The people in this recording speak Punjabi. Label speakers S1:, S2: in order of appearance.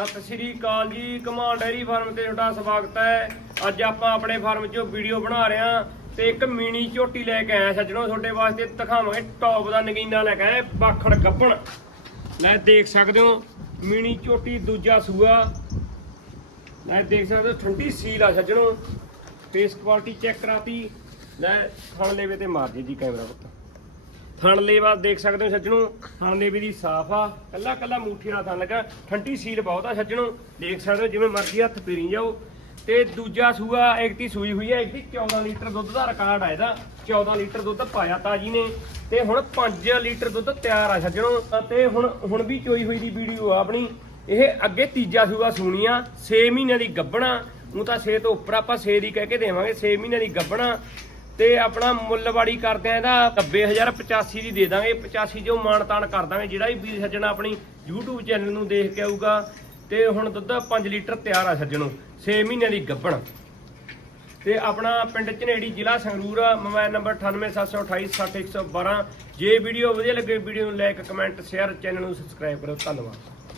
S1: ਸਤਿ ਸ਼੍ਰੀ ਅਕਾਲ ਜੀ ਕਮਾਨ ਡੈਰੀ ਫਾਰਮ ਤੇ ਤੁਹਾਡਾ ਸਵਾਗਤ ਹੈ। ਅੱਜ ਆਪਾਂ ਆਪਣੇ ਫਾਰਮ 'ਚੋਂ ਵੀਡੀਓ ਬਣਾ ਰਹੇ ਹਾਂ ਤੇ ਇੱਕ ਮਿਨੀ ਝੋਟੀ ਲੈ ਕੇ ਆਇਆ ਸੱਜਣੋ, ਤੁਹਾਡੇ ਵਾਸਤੇ ਦਿਖਾਵਾਂਗੇ ਟੌਪ ਦਾ ਨਗੀਨਾ ਲੈ ਕੇ ਆਏ ਬਾਖੜ ਗੱਪਣ। ਲੈ ਦੇਖ ਸਕਦੇ ਹੋ ਮਿਨੀ ਝੋਟੀ ਦੂਜਾ ਸੂਆ। ਲੈ ਦੇਖ ਸਕਦੇ ਹੋ, ਠੰਡੀ ਸੀਲ ਆ ਸੱਜਣੋ। ਫੇਸ ਕੁਆਲਿਟੀ ਚੈੱਕ ਕਰਾਤੀ। ਲੈ ਥਣ ਲੇਵੇ ਤੇ ਮਾਰ ਜੀ ਜੀ ਕੈਮਰਾ ਪੁੱਤ। ਥਣ ਲੇਵਾ ਦੇਖ ਸਕਦੇ ਹੋ ਸੱਜਣੋ। ਥਣ ਲੇਵੇ ਦੀ ਸਾਫ਼ ਆ। ਕੱਲਾ ਕੱਲਾ ਮੂਠੀ ਨਾਲ ਥਣ ਲੱਗਾ। ਠੰਡੀ ਸੀਲ ਬਹੁਤ ਆ ਸੱਜਣੋ। ਦੇਖ ਸਕਦੇ ਹੋ ਜਿਵੇਂ ਮਰਜ਼ੀ ਹੱਥ ਪੀਰੀ ਜਾਓ। ਤੇ ਦੂਜਾ ਸੂਆ, ਇੱਕ ਦੀ ਸੂਈ ਹੋਈ ਹੈ ਇੱਕ ਦੀ 14 ਲੀਟਰ ਦੁੱਧ ਦਾ ਰਿਕਾਰਡ ਆ ਇਹਦਾ। 14 ਲੀਟਰ ਦੁੱਧ ਪਾਇਆ ਤਾਜੀ ਨੇ। ਤੇ ਹੁਣ 5 ਲੀਟਰ ਦੁੱਧ ਤਿਆਰ ਆ ਸੱਜਣੋ। ਤੇ ਹੁਣ ਹੁਣ ਵੀ ਚੋਈ ਹੋਈ ਦੀ ਵੀਡੀਓ ਆ ਆਪਣੀ। ਇਹ ਅੱਗੇ ਤੀਜਾ ਸੂਆ ਸੂਣੀ ਆ। 6 ਮਹੀਨਿਆਂ ਦੀ ਗੱਬਣਾ ਉਹ ਤਾਂ 6 ਤੋਂ ਉੱਪਰ ਆਪਾਂ 6 ਦੀ ਕਹਿ ਕੇ ਦੇਵਾਂਗੇ। 6 ਮਹੀਨਿਆਂ ਦੀ ਗੱਭਣਾ। ਤੇ ਆਪਣਾ ਮੁੱਲਵਾੜੀ ਕਰਦੇ ਆ ਇਹਦਾ 90085 ਦੀ ਦੇ ਦਾਂਗੇ। 85 ਜੋ ਮਾਣ ਤਾਣ ਕਰ ਦਾਂਗੇ। ਜਿਹੜਾ ਵੀ ਵੀਰ ਸੱਜਣਾ ਆਪਣੀ YouTube ਚੈਨਲ ਨੂੰ ਦੇਖ ਕੇ ਆਊਗਾ ਤੇ ਹੁਣ ਦੁੱਧ 5 ਲੀਟਰ ਤਿਆਰ ਆ ਸੱਜਣੋ 6 ਮਹੀਨਿਆਂ ਦੀ ਗੱਭਣ ਤੇ ਆਪਣਾ ਪਿੰਡ ਝਨੇੜੀ ਜ਼ਿਲ੍ਹਾ ਸੰਗਰੂਰ ਆ, ਮੋਬਾਈਲ ਨੰਬਰ 9872860112 ਜੇ ਵੀਡੀਓ ਵਧੀਆ ਲੱਗੇ, ਵੀਡੀਓ ਨੂੰ ਲਾਈਕ, ਕਮੈਂਟ, ਸ਼ੇਅਰ ਚੈਨਲ ਨੂੰ ਸਬਸਕ੍ਰਾਈਬ ਕਰੋ ਧੰਨਵਾਦ।